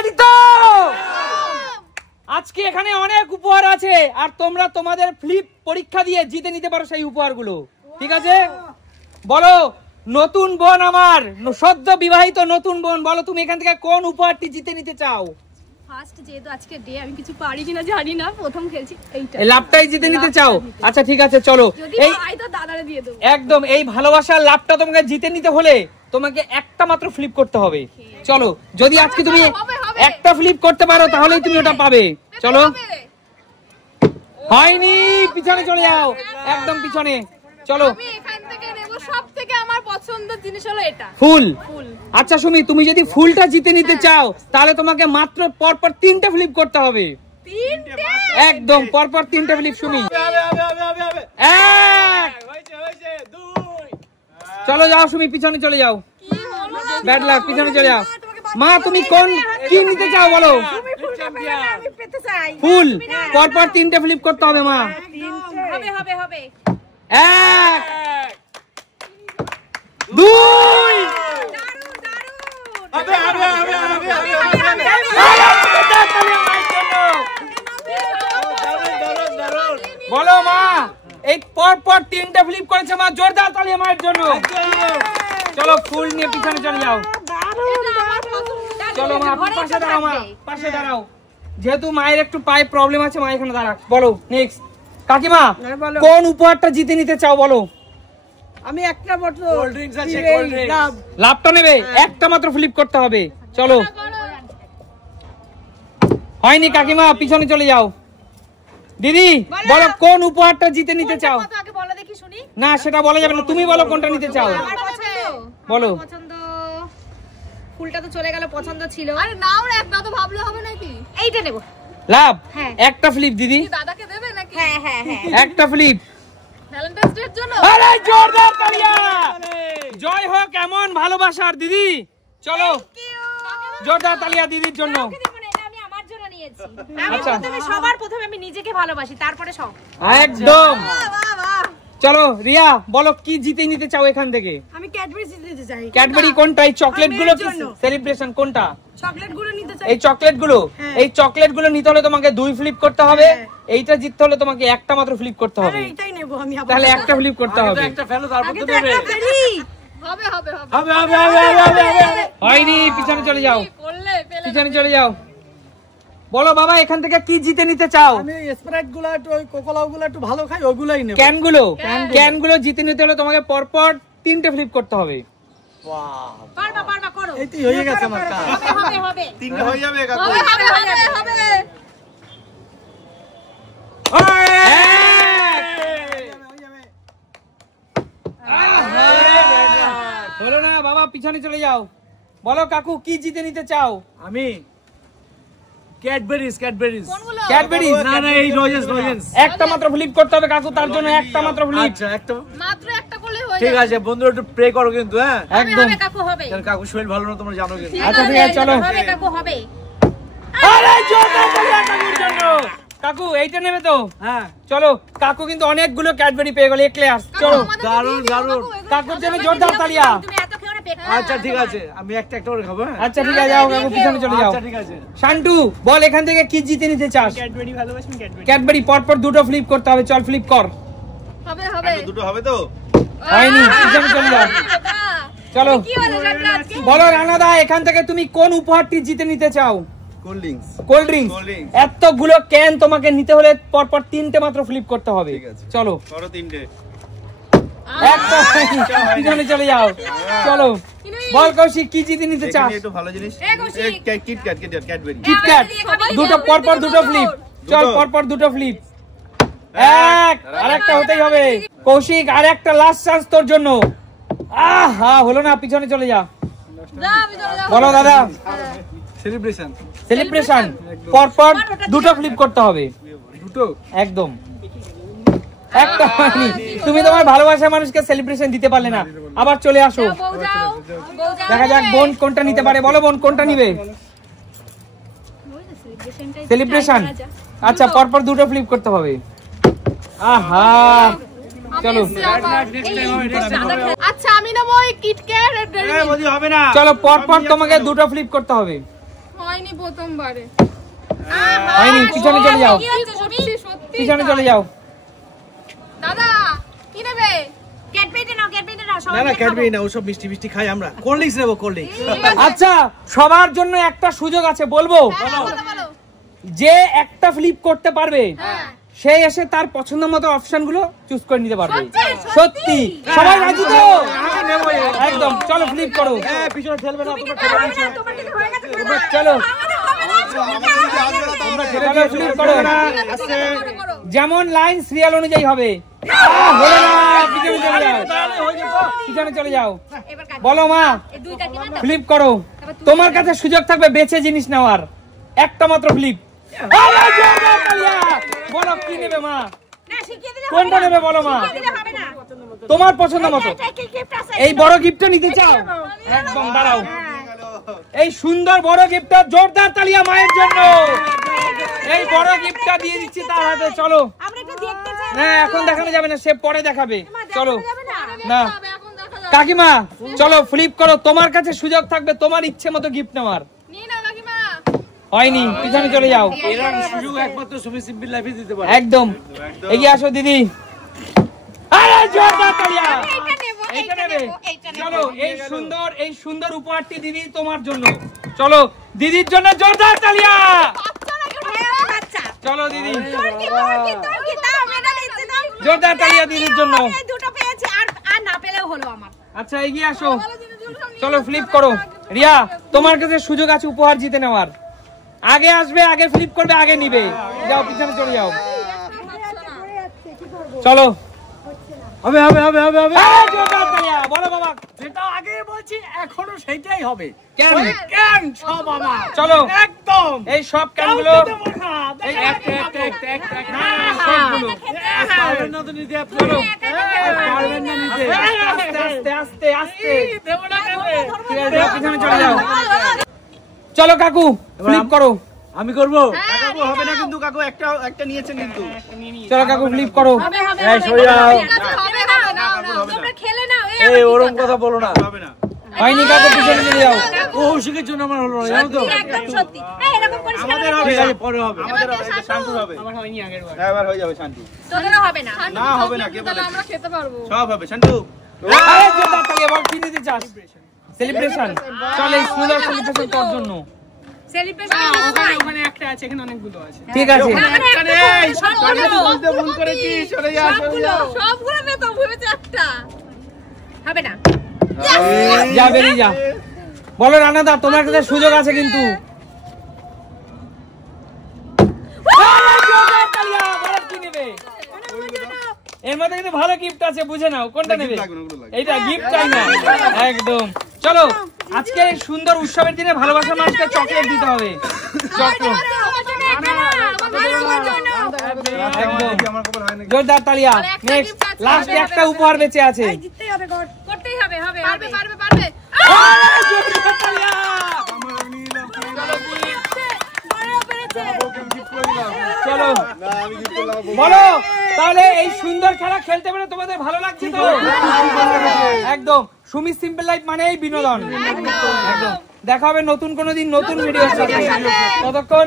Ready তো? আজকে এখানে অনেক উপহার আছে আর তোমরা তোমাদের ফ্লিপ পরীক্ষা দিয়ে জিতে নিতে পারো সেই উপহারগুলো, ঠিক আছে? বলো নতুন বোন, আমার সদ্য বিবাহিত নতুন বোন, বলো তুমি এখান থেকে কোন উপহারটি জিতে নিতে চাও? ফার্স্ট যেহেতু আজকে ডে, আমি কিছু পারি কিনা জানি না, প্রথম খেলছি এইটা। এই লাভটাই জিতে নিতে চাও? আচ্ছা ঠিক আছে, চলো এই তো দাদারে দিয়ে দেব। একদম এই ভালোবাসার লাভটা তোমাকে জিতে নিতে হলে তোমাকে একটা মাত্র ফ্লিপ করতে হবে। চলো, যদি আজকে তুমি একটা ফ্লিপ করতে পারো তাহলেই তুমি ওটা পাবে। চলো, হয়নি, পিছনে চলে যাও, একদম পিছনে চলো। আমি এখান থেকে নেব, সবথেকে আমার পছন্দের জিনিস হলো এটা, ফুল। আচ্ছা সুমি, তুমি যদি ফুলটা জিতে নিতে চাও তাহলে তোমাকে মাত্র পরপর 3টে ফ্লিপ করতে হবে। 3টে? একদম পরপর 3টে ফ্লিপ। সুমি, 1, চলো যাও সুমি, পিছনে চলে যাও। ব্যাড লাক, পিছনে চলে যাও। মা তুমি কোন কি নিতে চাও বলো? ফুল। পরপর 3টে ফ্লিপ করতে হবে মা। হবে হবে হবে। 1, 2, হবে হবে হবে হবে হবে। বলো মা, এই পরপর 3টে ফ্লিপ করেছে মা, জোরদার তালি মায়ের জন্য। চলো ফুল নিয়ে পিছনে চলে যাও। চলো মা, পাশে দাঁড়াও মা, পাশে দাঁড়াও। যেহেতু মায়ের একটু পায়ে প্রবলেম আছে, মা এখানে দাঁড়াক। বলো নেক্সট। কাকিমা কোন উপহারটা জিতে নিতে চাও বলো? আমি একটা বোতল কোল্ড ড্রিঙ্কস আছে, কোল্ড ড্রিঙ্কস। লাভটা নেবে, একটা মাত্র ফ্লিপ করতে হবে। চলো, হয়নি কাকিমা, পিছনে চলে যাও। দিদি বলো কোন উপহারটা জিতে নিতে চাও? আগে বলো দেখি শুনি। না সেটা বলা যাবে না, তুমি বলো কোনটা নিতে চাও। আমার পছন্দ, বলো। পছন্দ ফুলটা তো চলে গেল, পছন্দ ছিল। আরে নাও না, একটা তো ভাবলে হবে নাকি? এইটা নেব। লাভ একটা ফ্লিপ দিদি। দাদাকে দেবে নাকি? হ্যাঁ হ্যাঁ হ্যাঁ, একটা ফ্লিপ। ভ্যালেন্টাইন্স ডে এর জন্য। আরে জোরদার তালিয়া, জয় হোক এমন ভালোবাসার দিদি। চলো জোরদার তালিয়া দিদির জন্য। আমি আমার জন্য নিয়েছি। আমি সবার প্রথমে আমি নিজেকে ভালোবাসি, তারপরে সব। একদম। বাহ বাহ। চলো রিয়া বলো কি জিতে নিতে চাও এখান থেকে? আমি ক্যাডবেরি নিতে চাই। ক্যাডবেরি কোনটা? এই চকলেট গুলো কি সেলিব্রেশন কোনটা? চকলেট গুলো নিতে চাই। এই চকলেট গুলো, এই চকলেট গুলো নিতে হলে তোমাকে 2 ফ্লিপ করতে হবে। এইটা জিততে হলে তোমাকে একটা মাত্র ফ্লিপ করতে হবে। এটাই নেব আমি। তাহলে একটা ফ্লিপ করতে হবে। একটা ফেলো, তারপর তো দেবে। হবে হবে হবে হবে হবে হবে হবে। হয়নি, পিছনে চলে যাও, করলে পেলে। পিছনে চলে যাও। বলো বাবা এখান থেকে কি জিতে নিতে চাও? আমি স্প্রাইট গুলো একটু, ওই কোকোলা গুলো একটু ভালো খাই, ওগুলাই নেব। ক্যান গুলো জিতে নিতে হলে তোমাকে পরপর 3টে ফ্লিপ করতে হবে। বাহ, পারবা পারবা, করো। এই তো হয়ে গেছে আমার কাজ। হবে হবে 3টা হয়ে যাবে কাকু। হবে হবে হবে। হলো না বাবা, পিছনে চলে যাও। বলো কাকু কি জিতে নিতে চাও? আমি ক্যাডবেরিজ। ক্যাডবেরিজ? না না, এই রোজেস। একটা মাত্র ফ্লিপ করতে হবে কাকু, তার জন্য একটা মাত্র ফ্লিপ। আচ্ছা, একটা মাত্র একটা করলে হয়ে যাবে। ঠিক আছে বন্ধুরা, একটু প্রে করো কিন্তু। হ্যাঁ একদম। হবে কাকু, হবে। কারণ কাকু শরীর ভালো না, তোমরা জানো কিন্তু। আচ্ছা ঠিক আছে চলো। হবে কাকু, হবে। আরে জোরদার তালিয়া কাকুর জন্য। কাকু এইটা নেবে তো? হ্যাঁ চলো, কাকু কিন্তু অনেকগুলো ক্যাডবেরি পেয়ে গেল, এক্লেয়ার্স। চলো দারুণ দারুণ। কাকুর জন্য জোরদার তালিয়া। তুমি এত খেও না, পেট। আচ্ছা ঠিক আছে, আমি একটা একটা করে খাবো। হ্যাঁ আচ্ছা ঠিক আছে, যাও কাকু পিছনে চলে যাও। আচ্ছা ঠিক আছে। শান্টু বল এখান থেকে কি জিতে নিতে চাস? ক্যাডবেরি ভালোবাসেন? ক্যাডবেরি। ক্যাডবেরি পরপর 2টো ফ্লিপ করতে হবে। চল ফ্লিপ কর। হবে হবে। দুটো হবে তো? হয়নি, পিছনে চলে যাও। চলো কি হলো জানলা আজকে? বলো রানাদা এখান থেকে তুমি কোন উপহারটি জিতে নিতে চাও? Cold drinks. Cold drinks. এতগুলো ক্যান তোমাকে নিতে হলে পরপর 3টে মাত্র ফ্লিপ করতে হবে। ঠিক আছে। চলো করো 3টে। একটা পিছনে চলে যাও। চলো বল কৌশিক কি জিতে নিতে চাস? এখানে একটু ভালো জিনিস। কৌশিক। KitKat Cadbury. কিটক্যাট। দুটো পরপর 2টো ফ্লিপ। চল পরপর 2টো ফ্লিপ। আরেকটা হতেই হবে। কৌশিক আরেকটা লাস্ট চান্স তোর জন্য। আহা হলো না, পিছনে চলে যা। বলো দাদা। সেলিব্রেশন পরপর 2টো ফ্লিপ করতে হবে। দুটো? একদম। একটা হয়নি, তুমি তোমার ভালোবাসার মানুষকে সেলিব্রেশন দিতে পারলে না। আবার চলে আসো, দেখা যাক বোন কোনটা নিতে পারে। বলো বোন কোনটা নিবে? সেলিব্রেশন। আচ্ছা পরপর 2টো ফ্লিপ করতে হবে। আহা চলো আচ্ছা আমি নেবো কিটক্যাট আর ডেয়ারি মিল্ক। হবে না। চলো পরপর তোমাকে 2টো ফ্লিপ করতে হবে। হয়নি প্রথমবারে। হয়নি, পিছনে চলে যাও, সত্যি সত্যি পিছনে চলে যাও। দাদা কি নেবে? ক্যাডবেরি নাও, ক্যাডবেরি নাও, না সবাই না ক্যাডবেরি না, ওসব মিষ্টি মিষ্টি খাই আমরা। কোল্ড ড্রিঙ্কস নেবো, কোল্ড ড্রিঙ্কস। আচ্ছা, সবার জন্য একটা সুযোগ আছে, বলবো। বলো। যে একটা ফ্লিপ করতে পারবে হ্যাঁ। সে এসে তার পছন্দ মতো অপশন গুলো চুজ করে নিতে পারবে। সত্যি? সত্যি? সবাই রাজি তো? একদম, চলো ফ্লিপ করো। পিছনে ঠেলবে না, তোমরা তোমার কিছু হয়ে গেছে কিনা? চলো তোমরা চলো ফ্লিপ করো। করো। যেমন লাইন সিরিয়াল অনুযায়ী হবে। হলো না, পিছনে চলে যাও, পিছনে চলে যাও। এবার কাজ। বলো মা, এই দুই কাকিমা দাও। ফ্লিপ করো। তোমার কাছে সুযোগ থাকবে বেঁচে জিনিস নেওয়ার, একটা মাত্র ফ্লিপ। বলো কি নেবে মা? না, শিখিয়ে দিলে কোনটা নেবে বলো মা? শিখিয়ে দিলে হবে না। তোমার পছন্দ মতো। এটা কি গিফট আছে? এই বড় গিফটটা নিতে চাও? একদম, দাঁড়াও। এই সুন্দর বড় গিফটটা, জোরদার তালিয়া মায়ের জন্য। এই বড় গিফটটা দিয়ে দিচ্ছি তার হাতে। চলো। আমরা একটু দেখতে চাই। না, এখন দেখানো যাবে না, সে পরে দেখাবে। চলো যাবে না। না এখন দেখা যাবে। কাকিমা, চলো ফ্লিপ করো। তোমার কাছে সুযোগ থাকবে তোমার ইচ্ছে মতো গিফট নেওয়ার। নিয়ে নাও কাকিমা। হয়নি, পিছনে চলে যাও। এরকম সুযোগ একমাত্র সুমি সিম্পল লাইফে দিতে পারে। একদম, এগিয়ে আসো দিদি। আরে জোরদার তালিয়া। এইটা নেব, এইটা এইটা নেবে। নেব, এইটা নেব। চলো, এই সুন্দর উপহারটি দিদি তোমার জন্য। চলো, দিদির জন্য জোরদার তালিয়া। বাচ্চা নাকি ওটা? বাচ্চা। চলো দিদি, তোর কি দাও, মেডাল দিতে দাও। জোরদার তালিয়া দিদির জন্য। এই দুটো পেয়েছি, আর না পেলেও হলো আমার। আচ্ছা, এগিয়ে আসো। চলো ফ্লিপ করো। রিয়া, তোমার কাছে সুযোগ আছে উপহার জিতে নেওয়ার। আগে আসবে, আগে ফ্লিপ করবে, আগে নিবে। যাও, পিছনে চলে যাও। চলো। হবে হবে হবে হবে হবে। এই জোরদার তালিয়া। বলো বাবা, যেটা আগে বলছি এখনো সেটাই হবে। কেন? কেন সব আমার চলো, একদম এই সব ক্যানগুলো, এই না, সবগুলো। পারবেন না তো নিতে আপনি। পারবেন না নিতে। আস্তে আস্তে আস্তে। দেবো না কেন? ঠিক আছে, যাও, পিছনে চলে যাও। চলো কাকু, ফ্লিপ করো। আমি করব। কাকু হবে না কিন্তু, কাকু একটা নিয়েছেন কিন্তু। চলো কাকু, ফ্লিপ করো। এই সরে যাও। হবে না, তোমরা খেলে নাও। এই ওরকম কথা বলো না। হবে না। হয়নি কাকু, পিছনে চলে যাও। কৌশিকের জন্য আমার হলো না, জানো তো। একদম সত্যি। এই এরকম করিস না। আমাদের হবে, আমাদের পরে হবে। আমাদের হবে, এটা শান্তু হবে। আমার হয়নি আগের বার। এবার হয়ে যাবে শান্তু। তোদেরও হবে না। না হবে না, কে বলে? আমরা খেতে পারবো। সব হবে শান্তু। আরে জোরদার তালি, এবার কি নিতে চাস? সেলিব্রেশন। চল, এই সুন্দর সেলিব্রেশন তোর জন্য। সেলিব্রেশন ওখানে একটা আছে, এখানে অনেকগুলো আছে। ঠিক আছে। বলতে ভুল করেছি, সরে যা, সরে যা। সবগুলো পেতো, ভেবেছে একটা হবে না। যা, বেরিয়ে যা। বলো রানাদা, তোমার কাছে সুযোগ আছে কিন্তু। জোরদার তালিয়া। বলো কি নেবে? এর মধ্যে কিন্তু ভালো গিফট আছে, বুঝে নাও কোনটা নেবে। এইটা গিফট চাই না, একদম। চলো, আজকে এই সুন্দর উৎসবের দিনে ভালোবাসার মানুষকে চকলেট দিতে হবে। চকলেট, একদম। জোরদার তালিয়া। নেক্সট, লাস্ট একটা উপহার বেঁচে আছে। জিততেই হবে, করতেই হবে, হবে, পারবে, পারবে, পারবে। আরে জোরদার তালিয়া। চলো, বলো তাহলে এই সুন্দর খেলা খেলতে পেরে তোমাদের ভালো লাগছে তো? একদম। সুমি সিম্পল লাইফ মানে এই বিনোদন। একদম। দেখা হবে নতুন কোনো দিন নতুন ভিডিওর সাথে। ততক্ষণ